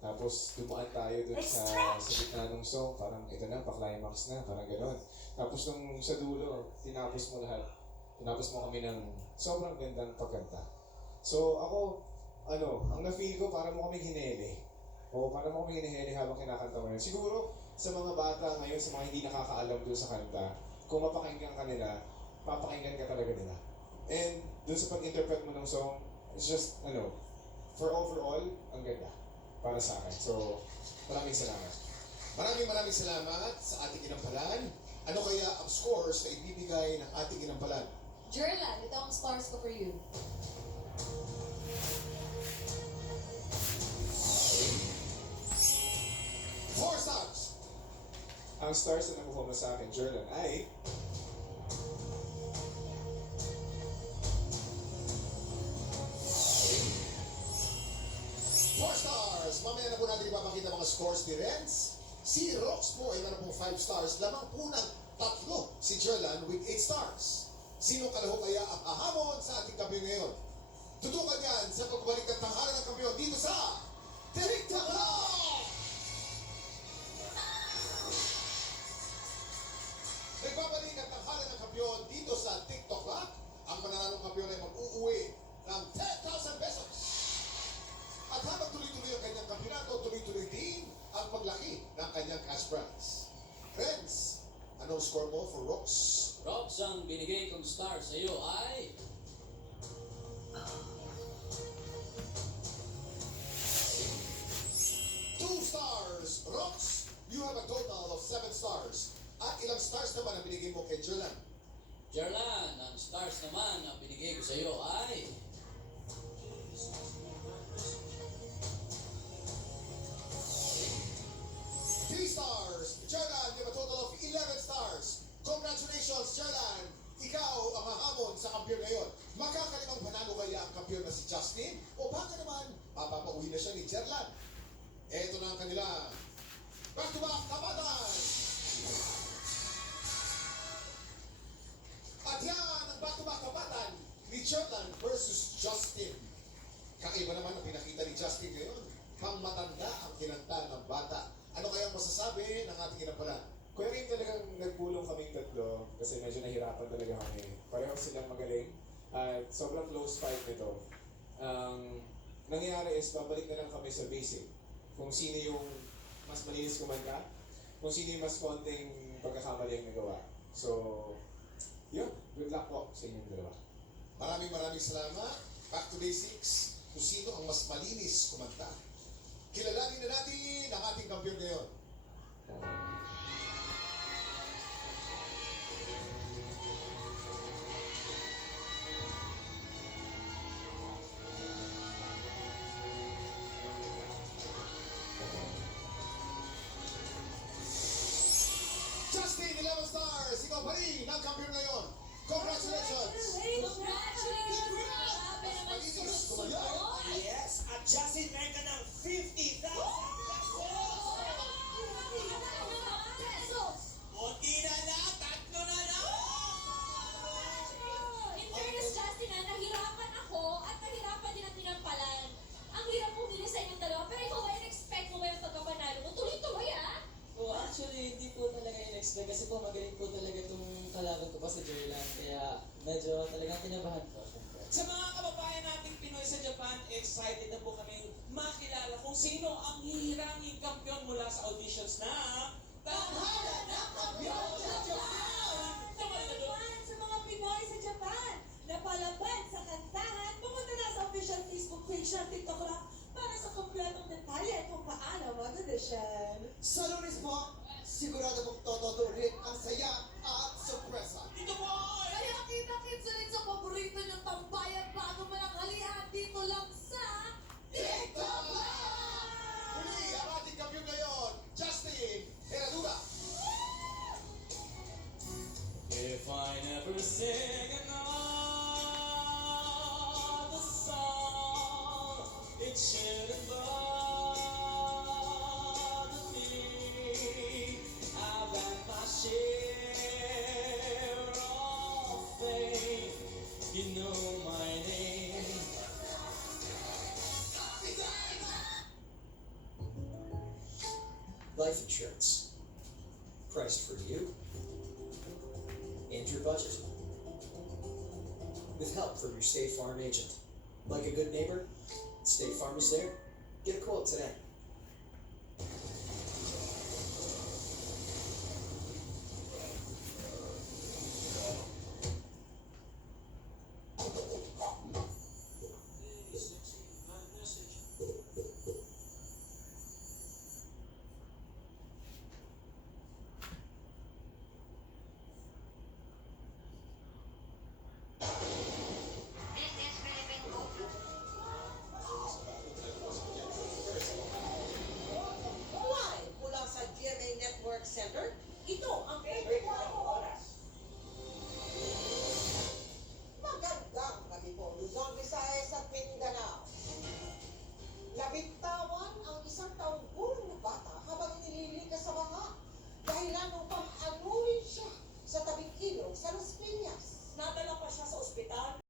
Tapos dumaan tayo dun sa gitna ng song, parang ito na, pa-climax na, parang gano'n. Tapos nung sa dulo, tinapos mo lahat. Tinapos mo kami ng sobrang gandang pagkanta. So ako, ang na-feel ko, parang mo kami hinele. O parang mo kami hinele habang kinakanta mo yun. Siguro, sa mga bata ngayon, sa mga hindi nakakaalam doon sa kanta, kung mapakinggan ka nila, papakinggan ka talaga nila. And doon sa pag-interpret mo ng song, it's just, for overall, ang ganda para sa akin. So, maraming salamat. Maraming salamat sa ating inampalan. Ano kaya ang scores na ibibigay ng ating inampalan? Jerlan, ito ang stars ko for you. Four stars. Ang stars na nakuha mo sa akin, Jerlan, ay 4 stars. Mamaya na po natin ipapakita mga scores ni Renz. Si Rox po ay meron pong 5 stars. Lamang po ng 3 si Jerlan with 8 stars. Sino kalaho kaya ang hahamon sa ating kampiyon ngayon? Tutukan yan sa pagbalik ng tanghalan ng kampiyon dito sa TikTok Live! Nagbabalik ang tanghalan ng kampiyon dito sa TikTok Live. Ang mananalong kampiyon ay mag-uuwi ng 10,000 pesos. At habang tuloy-tuloy ang kanyang kampiyonato, tuloy-tuloy din ang paglaki ng kanyang cash prize. Friends, anong score mo for Rox? Rox, ang binigay kong star sa iyo ay 2 stars. Rox, you have a total of 7 stars. At ilang stars naman ang binigay mo kay Jerlan? Jerlan. Ang stars naman na binigay ko sa iyo ay 3 stars. Jerlan, you have a total of 11 stars. Congratulations, Jerlan. Ikaw ang hahamon sa kampiyon ngayon. Makakalimang panalo kaya ang kampiyon na si Justin? O baka naman, papapauwi na siya ni Jerlan? Ito na ang kanila. Back-to-back tapatan! At yan ang back-to-back tapatan ni Jerlan versus Justin. Kakaiba naman ang pinakita ni Justin ngayon. Pang matanda ang kinanta ng bata. Ano kaya masasabi ng ating inampalan? Kuya Rim, talagang nagpulong kaming tatlo kasi medyo nahirapan talaga kami. Pareho silang magaling at sobrang close fight nito. Ang nangyayari is babalik na lang kami sa basic. Kung sino yung mas malinis kumanta, kung sino yung mas konting pagkakamali ang nagawa. So, yun. Good luck po sa inyong dalawa. Maraming salamat. Back to basics. Kung sino ang mas malinis kumanta. Kilalanin na natin ang ating kampiyon ngayon. Justin, 11 stars! Ikaw pa rin ang kampiyon ngayon. Congratulations! Congratulations! Grabe naman sunod-sunod! Yes, at Justin meron ka ng 50,000 pesos! Kunti na lang, 3 na lang! In fairness, Justin, nahirapan ako at nahirapan din ang tinampalan. Ang hirap pumili sa inyong dalawa, pero ikaw ba in-expect mo ba yung pagkapanalo mo? Tuloy-tuloy, Po, actually, hindi po talaga in-expect kasi po magaling po talaga itong kalaban ko pa sa Jerlan. Kaya medyo talagang kinabahan po, syempre. Sa mga kababayan nating Pinoy sa Japan, excited na po kami makilala kung sino ang hihiranging kampiyon mula sa auditions na Tanghalan ng Kampiyon sa Japan! Tama na doon! Sa mga Pinoy sa Japan na palaban sa kantahan, pumunta na sa official Facebook page ng TikTok Rock para sa kompletong detalye kung paano mag-audition. Sa Lunes po, sigurado pong tototuloy ang saya at sorpresa. Dito boy! Kaya kita-kits ulit sa paborito niyong tambayan bago mananghalian dito lang sa TikTok Live! Muli ang ating kampiyon ngayon, Justin Herradura. If I never sing another song, it shouldn't bother me. I've had my share life insurance. Priced for you and your budget. With help from your State Farm agent. Like a good neighbor, State Farm is there. Get a quote today.